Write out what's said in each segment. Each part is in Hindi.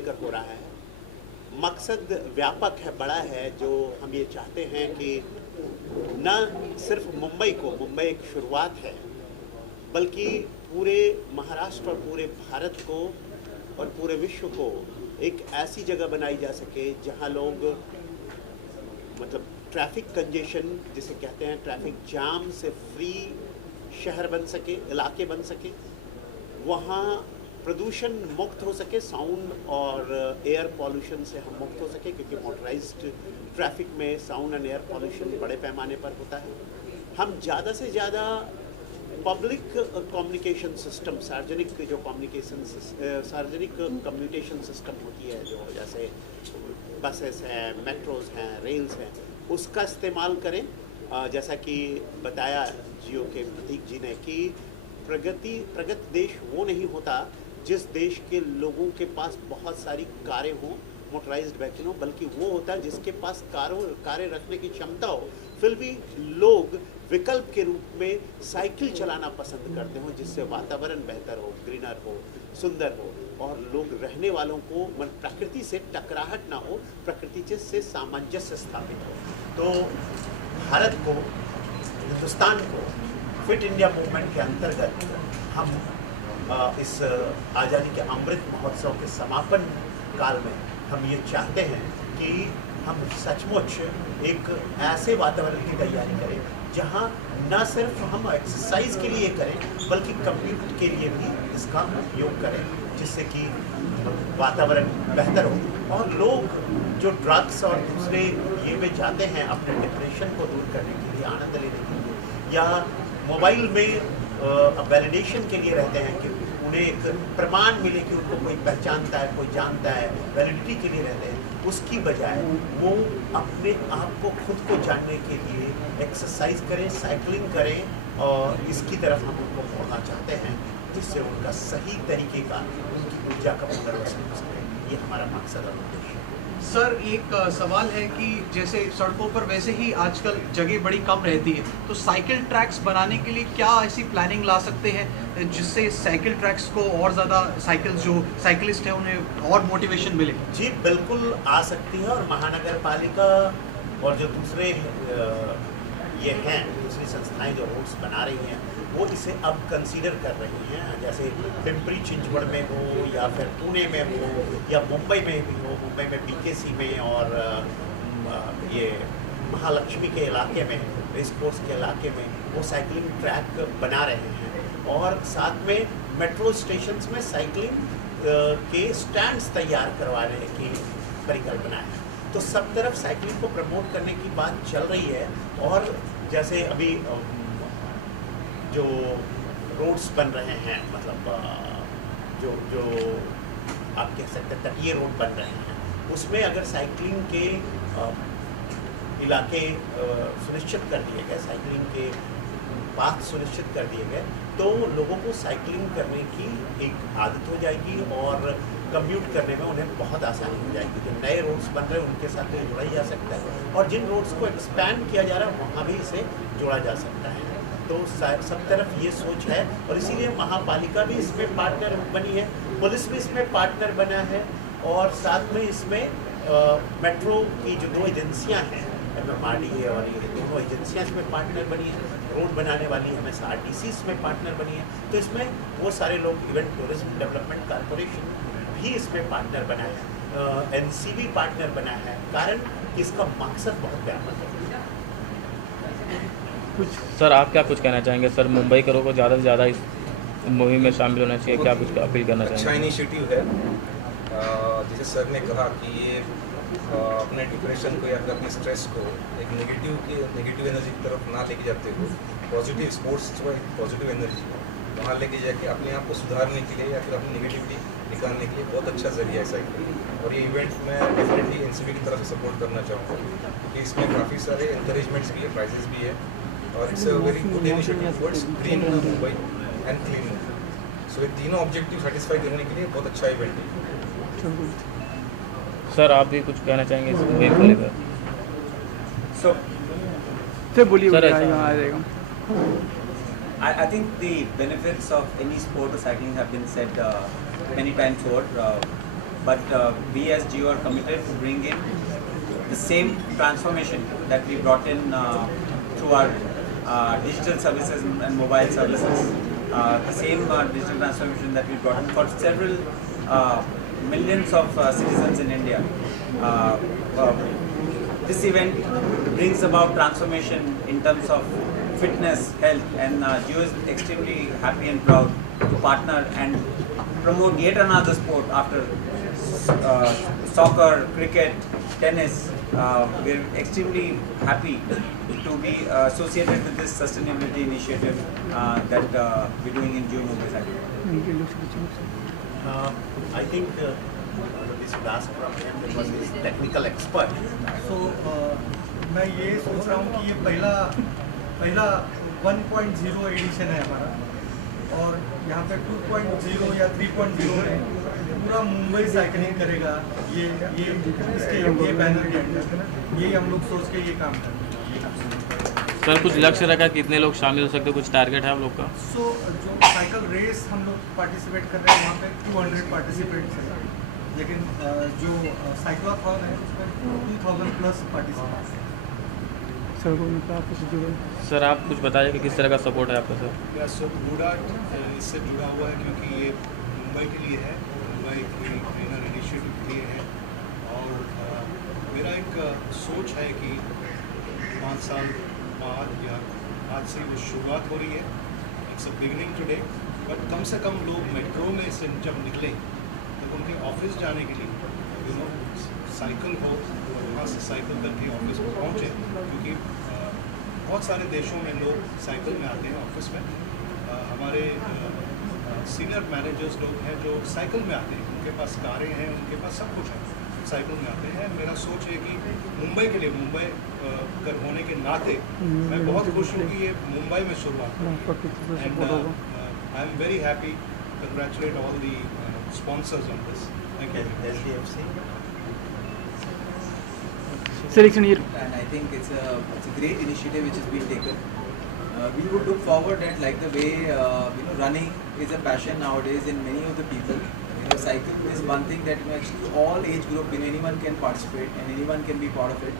लेकर हो रहा है। मकसद व्यापक है, बड़ा है। जो हम ये चाहते हैं कि न सिर्फ मुंबई एक शुरुआत है, बल्कि पूरे महाराष्ट्र और पूरे भारत को और पूरे विश्व को एक ऐसी जगह बनाई जा सके जहां लोग, मतलब ट्रैफिक कंजेशन जिसे कहते हैं, ट्रैफिक जाम से फ्री शहर बन सके, इलाके बन सके, वहाँ प्रदूषण मुक्त हो सके, साउंड और एयर पॉल्यूशन से हम मुक्त हो सके, क्योंकि मोटराइज्ड ट्रैफिक में साउंड एंड एयर पॉल्यूशन बड़े पैमाने पर होता है। हम ज़्यादा से ज़्यादा पब्लिक कम्युनिकेशन सिस्टम, सार्वजनिक कम्युनिकेशन सिस्टम होती है, जो जैसे बसेस हैं, मेट्रोज हैं, रेल्स हैं, उसका इस्तेमाल करें। जैसा कि बताया जियो के प्रतीक जी ने कि प्रगत देश वो नहीं होता जिस देश के लोगों के पास बहुत सारी कारें हों, मोटराइज्ड व्हीकल हो, बल्कि वो होता है जिसके पास कारें रखने की क्षमता हो, फिर भी लोग विकल्प के रूप में साइकिल चलाना पसंद करते हो, जिससे वातावरण बेहतर हो, ग्रीनर हो, सुंदर हो, और लोग रहने वालों को प्रकृति से टकराहट ना हो, प्रकृति से सामंजस्य स्थापित हो। तो भारत को, हिंदुस्तान को फिट इंडिया मूवमेंट के अंतर्गत हम इस आज़ादी के अमृत महोत्सव के समापन काल में हम ये चाहते हैं कि हम सचमुच एक ऐसे वातावरण की तैयारी करें जहां न सिर्फ हम एक्सरसाइज के लिए करें, बल्कि कम्यूट के लिए भी इसका उपयोग करें, जिससे कि वातावरण बेहतर हो और लोग जो ड्रग्स और दूसरे ये में जाते हैं अपने डिप्रेशन को दूर करने के लिए, आनंद लेने के लिए, या मोबाइल में वैलिडेशन के लिए रहते हैं कि उन्हें एक प्रमाण मिले कि उनको कोई पहचानता है, कोई जानता है, वैलिडिटी के लिए रहते हैं, उसकी बजाय वो अपने आप को खुद को जानने के लिए एक्सरसाइज करें, साइकिलिंग करें, और इसकी तरफ हम उनको मोड़ना चाहते हैं, जिससे उनका सही तरीके का, उनकी ऊर्जा का पुनर्वसन हो सके। ये हमारा मकसद और उद्देश्य है। सर, एक सवाल है कि जैसे सड़कों पर वैसे ही आजकल जगह बड़ी कम रहती है, तो साइकिल ट्रैक्स बनाने के लिए क्या ऐसी प्लानिंग ला सकते हैं जिससे साइकिल ट्रैक्स को और ज़्यादा जो साइकिलिस्ट हैं उन्हें और मोटिवेशन मिले? जी बिल्कुल आ सकती है, और महानगर पालिका और जो दूसरे ये हैं, दूसरी संस्थाएं जो रोड्स बना रही हैं, वो इसे अब कंसीडर कर रही हैं। जैसे पिंपरी चिंचवड़ में हो, या फिर पुणे में हो, या मुंबई में भी हो, मुंबई में बीकेसी में, और ये महालक्ष्मी के इलाके में, रेस कोर्स के इलाके में वो साइकिलिंग ट्रैक बना रहे हैं, और साथ में मेट्रो स्टेशंस में साइकिलिंग के स्टैंड्स तैयार करवाने की परिकल्पना है। तो सब तरफ साइकिलिंग को प्रमोट करने की बात चल रही है। और जैसे अभी जो रोड्स बन रहे हैं, मतलब जो आप कह सकते हैं तटीय रोड बन रहे हैं, उसमें अगर साइकिलिंग के इलाके सुनिश्चित कर दिए गए, साइकिलिंग के पाथ सुनिश्चित कर दिए गए, तो लोगों को साइकिलिंग करने की एक आदत हो जाएगी और कम्यूट करने में उन्हें बहुत आसानी हो जाएगी। जो नए रोड्स बन रहे हैं उनके साथ तो जोड़ा ही जा सकता है, और जिन रोड्स को एक्सपैंड किया जा रहा है वहाँ भी इसे जोड़ा जा सकता है। तो सब तरफ ये सोच है, और इसीलिए महापालिका भी इसमें पार्टनर बनी है, पुलिस भी इसमें पार्टनर बना है, और साथ में इसमें मेट्रो की जो दो एजेंसियां हैं, MMRDA और ये दोनों एजेंसियां इसमें पार्टनर बनी है, रोड बनाने वाली MSRTC इसमें पार्टनर बनी है। तो इसमें वो सारे लोग, इवेंट टूरिज्म डेवलपमेंट कॉर्पोरेशन भी इसमें पार्टनर बना है, NCB पार्टनर बना है, कारण कि इसका मकसद बहुत व्यापक है। सर, आप क्या कुछ कहना चाहेंगे? सर, मुंबई करो को ज़्यादा से ज़्यादा इस मुहिम में शामिल होना चाहिए, क्या कुछ अपील करना चाहेंगे? अच्छा इनिशिएटिव है। जैसे सर ने कहा कि ये अपने डिप्रेशन को या फिर अपने स्ट्रेस को एक नेगेटिव एनर्जी की तरफ ना लेके जाते हो, पॉजिटिव स्पोर्ट्स को एक पॉजिटिव एनर्जी वहाँ लेके जाके अपने आप को सुधारने के लिए या फिर अपनी नेगेटिविटी निकालने के लिए बहुत अच्छा जरिया है साइकिल। और ये इवेंट मैं डेफिनेटली NCB की तरफ से सपोर्ट करना चाहूँगा, क्योंकि इसमें काफ़ी सारे इंकरेजमेंट्स भी है, प्राइजेस भी है, और it's a very good initiative towards green Mumbai and clean Mumbai. So ये तीनों ऑब्जेक्टिव सेटिस्फाई करने के लिए बहुत अच्छा इवेंट है। सर, आप भी कुछ कहना चाहेंगे इस मुहिम को लेकर? सर बोलिए। Sir, I think the benefits of any sport or cycling have been said many times over. but we as Jio are committed to bring in the same transformation that we brought in through our digital services and mobile services. The same digital transformation that we brought in for several millions of citizens in India. This event brings about transformation in terms of fitness, health, and Jio is extremely happy and proud to partner and promote yet another sport after soccer, cricket, tennis. We're extremely happy to be associated with this sustainability initiative that we're doing in Jio Mumbai Cycling. I think this last program there was this technical expert. So मैं ये सोच रहा हूँ कि ये पहला 1.0 एडिशन है हमारा, और यहाँ पे 2.0 या 3.0 में पूरा मुंबई साइकिलिंग करेगा। ये बैनर के अंदर ये हम लोग सोच के ये काम कर रहे हैं। सर कुछ लक्ष्य रखा है, कितने लोग शामिल हो सकते हैं, कुछ टारगेट है आप लोग का? सो जो साइकिल रेस हम लोग पार्टिसिपेट कर रहे हैं वहाँ पे 200 पार्टिसिपेंट्स हैं, लेकिन जो साइक्लोथॉन है उसमें 2000 प्लस पार्टिसिपेंट्स। सर आप कुछ बताइए कि किस तरह का सपोर्ट है आपका सर? या सर गुडार्ट इससे जुड़ा हुआ है क्योंकि ये मुंबई के लिए है, मुंबई की ट्रेनर इनिशिएटिव के लिए है। और मेरा एक सोच है कि 5 साल बाद या आज से वो शुरुआत हो रही है, it's a beginning today, but कम से कम लोग मेट्रो में से जब निकले तब उनके ऑफिस जाने के लिए साइकिल हो और वहाँ से साइकिल करके ऑफिस में पहुँचे, क्योंकि बहुत सारे देशों में लोग साइकिल में आते हैं ऑफिस में। हमारे सीनियर मैनेजर्स लोग हैं जो साइकिल में आते हैं, उनके पास कारें हैं, उनके पास सब कुछ है, साइकिल में आते हैं। मेरा सोच है कि मुंबई के लिए, मुंबई कर होने के नाते मैं बहुत खुश हूँ कि ये मुंबई में शुरुआत हुई। And I am very happy, congratulate all the sponsors on this. Thank you. And I think it's a great initiative which has been taken. We would look forward and like the way running is a passion nowadays in many of the people. Cycling is one thing that actually all age group, anyone can participate and anyone can be part of it.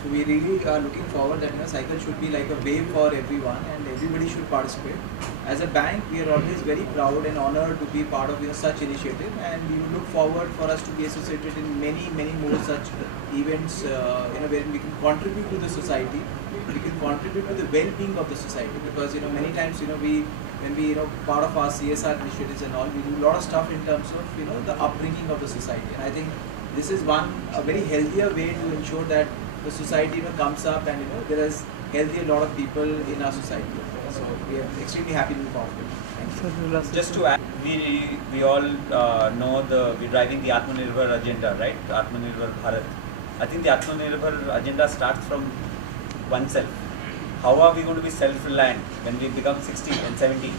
So we really are looking forward that cycle should be like a wave for everyone and everybody should participate. As a bank, we are always very proud and honored to be part of such initiative, and we would look forward for us to be associated in many more such events where we can contribute to the society, we can contribute to the well-being of the society, because many times when we part of our CSR initiatives and all, we do a lot of stuff in terms of the upbringing of the society, and I think this is a very healthier way to ensure that the society comes up and there is healthy a lot of people in our society. So we are extremely happy to be part of it. Thank you. Just to add, we all know we're driving the Atmanirbhar agenda, right? The Atmanirbhar Bharat. I think the Atmanirbhar agenda starts from oneself. How are we going to be self-reliant when we become 60 and 70?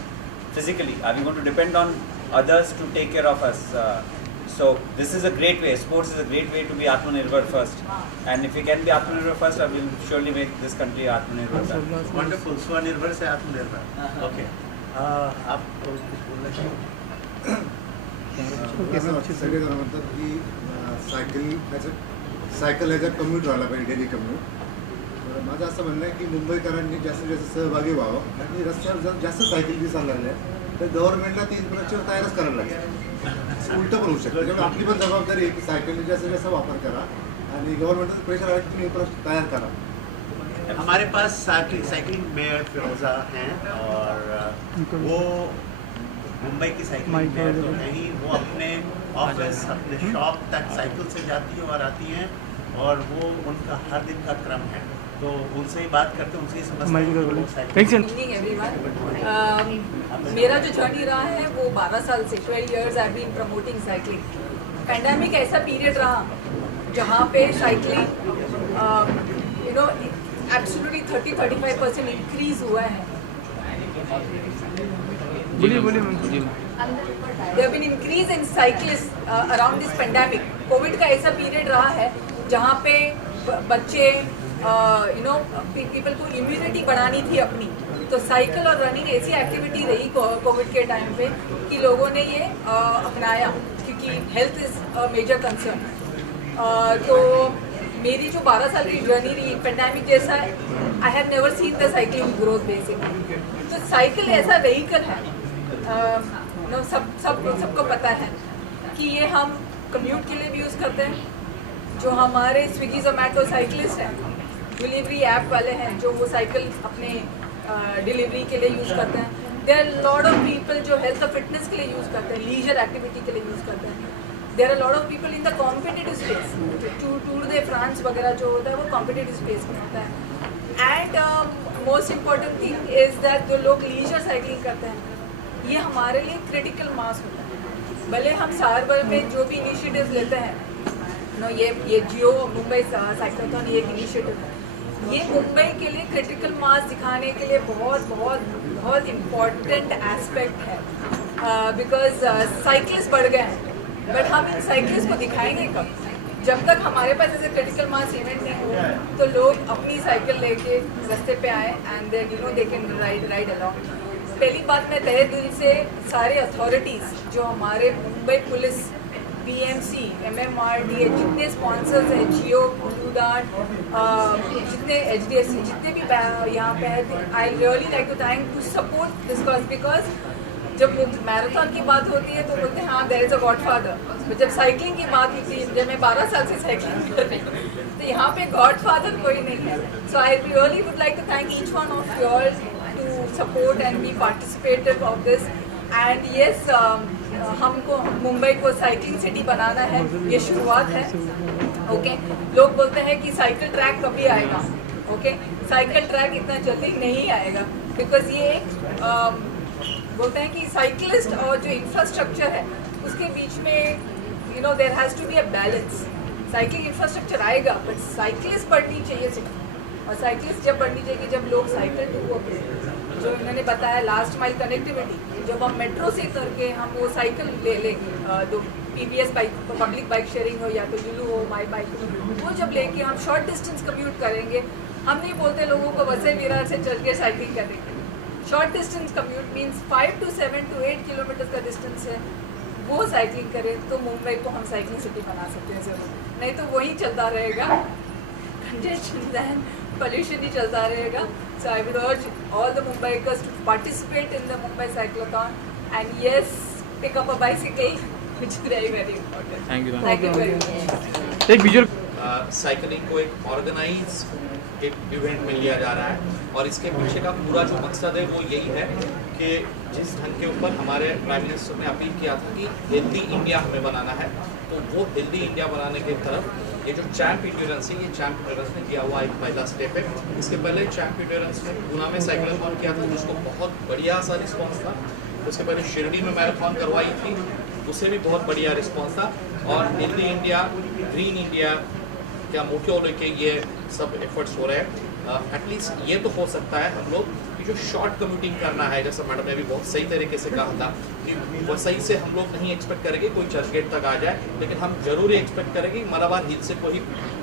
Physically, are we going to depend on others to take care of us? So this is a great way. Sports is a great way to be Atmanirbhar first. And if we can be Atmanirbhar first, I will surely make this country Atmanirbhar. Wonderful, स्वनिर्भर से आत्मनिर्भर। ओके, आप कुछ बोलना चाहिए? सगळे जण म्हणतात की सायकल ह्याचा कम्यूट व्हायला पाहिजे, डेली कम्यूट. तर माझं असं म्हणणं आहे की मुंबईकरांनी जास्तीत जास्त सहभागी व्हावं, आणि रस्त्यावर जर जास्त सायकल दिसायला लागल्या तर गव्हर्नमेंटला ती इन्फ्रास्ट्रक्चर तयारच करायला लागेल. उलटं पण होऊ शकतं. त्यामुळे आपली पण जबाबदारी आहे की सायकलने जास्तीत जास्त वापर करा आणि गव्हर्नमेंटचं प्रेशर आहे की तुम्ही इन्फ्रास्ट्रक्चर तयार करा. हमारे पास साइकिलिंग में फिरोज़ा हैं और वो मुंबई की साइकिलिंग में तो नहीं, वो अपने ऑफिस अपने शॉप तक साइकिल से जाती हैं और आती हैं, और वो उनका हर दिन का क्रम है, तो उनसे ही बात करते हैं, उनसे ही समझते हैं। मेरा जो जर्नी रहा है वो 12 साल से 12 years I been promoting cycling. Pandemic ऐसा पीरियड रहा जहाँ पे साइकिलिंग एब्सोल्युटली 30-35% इंक्रीज हुआ है। बोलिए There have been increase in cyclists around this pandemic. Covid का ऐसा पीरियड रहा है जहाँ पे बच्चे पीपल को इम्यूनिटी बढ़ानी थी अपनी, तो साइकिल और रनिंग ऐसी एक्टिविटी रही कोविड के टाइम पे कि लोगों ने ये अपनाया, क्योंकि क्योंकि health is a major concern. तो मेरी जो 12 साल की जर्नी रही पेंडेमिक जैसा, I have never seen the cycling growth basically. तो साइकिल ऐसा व्हीकल है, सबको पता है कि ये हम कम्यूट के लिए भी यूज़ करते हैं। जो हमारे स्विगी जोमेटो साइकिलिस्ट हैं, डिलीवरी ऐप वाले हैं, जो वो साइकिल अपने डिलीवरी के लिए यूज़ करते हैं। There are lot of people जो हेल्थ और फिटनेस के लिए यूज़ करते हैं, लीजर एक्टिविटी के लिए यूज़ करते हैं। There are lot of people in the competitive space, Tour de France वगैरह जो होता है वो कॉम्पिटिटिव स्पेस में होता है। And most important thing is that जो लोग लीजर साइकिलिंग करते हैं, ये हमारे लिए क्रिटिकल मास होता है। भले हम साल भर में जो भी इनिशिएटिव्स लेते हैं, ये जियो मुंबई साइक्लोथॉन ये एक इनिशिएटिव है, ये मुंबई के लिए क्रिटिकल मास दिखाने के लिए बहुत बहुत बहुत इम्पॉर्टेंट एस्पेक्ट है। बिकॉज साइकिलिस्ट बढ़ गए हैं, बट हम इन साइकिलिस्ट को दिखाएंगे कब? जब तक हमारे पास ऐसे क्रिटिकल मास इवेंट नहीं हो तो लोग अपनी साइकिल लेके रास्ते पे आए and then they can ride along. पहली बात मैं तहे दिल से सारे अथॉरिटीज़ जो हमारे मुंबई पुलिस, BMC, MMRDA, जितने स्पॉन्सर्स हैं, जियो, ब्लू डार्ट, जितने HDFC, जितने भी यहाँ पे हैं, I really like to thank to support this cause. Because जब मैराथन की बात होती है तो बोलते हैं हाँ देयर इज़ अ गॉडफादर, जब साइकिलिंग की बात होती है, जब मैं 12 साल से साइकिलिंग कर रही हूँ, तो यहाँ पे गॉडफादर कोई नहीं है। So I really would like to thank each one of you all to support and be participative of this. And yes, हमको मुंबई को साइकिलिंग सिटी बनाना है, ये शुरुआत है। ओके, लोग बोलते हैं कि साइकिल ट्रैक कभी आएगा। ओके, साइकिल ट्रैक इतना जल्दी नहीं आएगा, बिकॉज ये एक बोलते हैं कि साइकिलिस्ट और जो इंफ्रास्ट्रक्चर है उसके बीच में there has to be a balance. Cycling infrastructure आएगा बट साइकिलिस्ट बढ़नी चाहिए सिटी, और साइकिलिस्ट जब बढ़नी चाहिए जब लोग साइकिल टू जो इन्होंने बताया लास्ट माइल कनेक्टिविटी, जब हम मेट्रो से करके हम वो साइकिल ले लेंगे, जो PBS bike, public bike sharing हो या तो लुलू हो, माई बाइक हो, वो जब लेके हम शॉर्ट डिस्टेंस कम्यूट करेंगे, हम नहीं बोलते लोगों को वैसे विरार से चल के साइकिलिंग करेंगे। Short distance commute means 5 to 7 to 8 kilometre का डिस्टेंस है, वो साइकिलिंग करें तो मुंबई को हम साइकिलिंग सिटी बना सकते हैं ज़रूर। नहीं तो वही चलता रहेगा, कंजेशन दैन pollution ही चलता रहेगा। So I would urge all the Mumbaikars to participate in the Mumbai Cyclothon and yes, pick up a bicycle, which is very very important. Thank you. Thank you very much. एक विजुअल साइकिलिंग को एक ऑर्गेनाइज एक इवेंट में लिया जा रहा है, और इसके पीछे का पूरा जो मकसद है वो यही है कि जिस ढंग के ऊपर हमारे प्राइम मिनिस्टर ने अपील किया था कि हेल्दी इंडिया हमें बनाना है, तो वो हेल्दी इंडिया बनाने की तरफ ये जो चैम्प इंड्योरेंस है, ये चैम्प इंड्योरेंस ने किया हुआ एक पहला स्टेप है। इसके पहले चैम्प इंड्योरेंस ने पूना में साइक्लोथॉन किया था, जिसको बहुत बढ़िया सा रिस्पॉन्स था। उसके पहले शिरडी में मैराथन करवाई थी, उसे भी बहुत बढ़िया रिस्पॉन्स था। और हेल्दी इंडिया, ग्रीन इंडिया क्या मोटिव लेके ये सब एफर्ट्स हो रहे हैं। एटलीस्ट ये तो हो सकता है हम लोग कि जो शॉर्ट कम्यूटिंग करना है, जैसा मैडम ने भी बहुत सही तरीके से कहा था कि वो सही से हम लोग नहीं एक्सपेक्ट करेंगे कोई चर्चगेट तक आ जाए, लेकिन हम जरूर एक्सपेक्ट करेंगे मलाबार हिल से कोई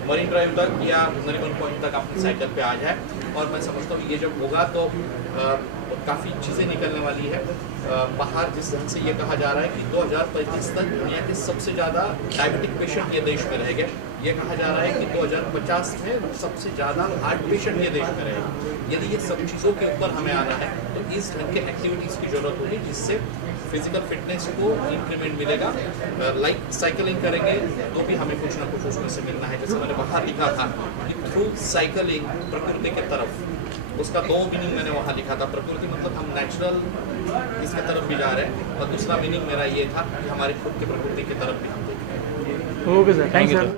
मरीन ड्राइव तक या नरीमन पॉइंट तक अपनी साइकिल पे आ जाए। और मैं समझता हूँ ये जब होगा तो काफ़ी चीज़ें निकलने वाली है बाहर। जिस ढंग से ये कहा जा रहा है कि 2035 तक दुनिया के सबसे ज़्यादा डायबिटिक पेशेंट ये देश में रहेंगे। ये कहा जा रहा है कि 2050 में सबसे ज़्यादा हार्ट पेशेंट ये देश में रहेगा। यदि ये सब चीज़ों के ऊपर हमें आना है तो इस ढंग के एक्टिविटीज़ की ज़रूरत होगी, जिससे फिजिकल फिटनेस को इंक्रीमेंट मिलेगा। लाइक साइकिलिंग करेंगे तो भी हमें कुछ ना कुछ उसमें से मिलना है। जैसे मैंने बाहर लिखा था कि थ्रू साइकिलिंग प्रकृति के तरफ, उसका 2 मीनिंग मैंने वहाँ लिखा था। प्रकृति मतलब हम नेचुरल इसके तरफ भी जा रहे हैं, और दूसरा मीनिंग मेरा ये था कि हमारी खुद की प्रकृति की तरफ भी हम देख रहे हैं। Okay sir, thank you sir.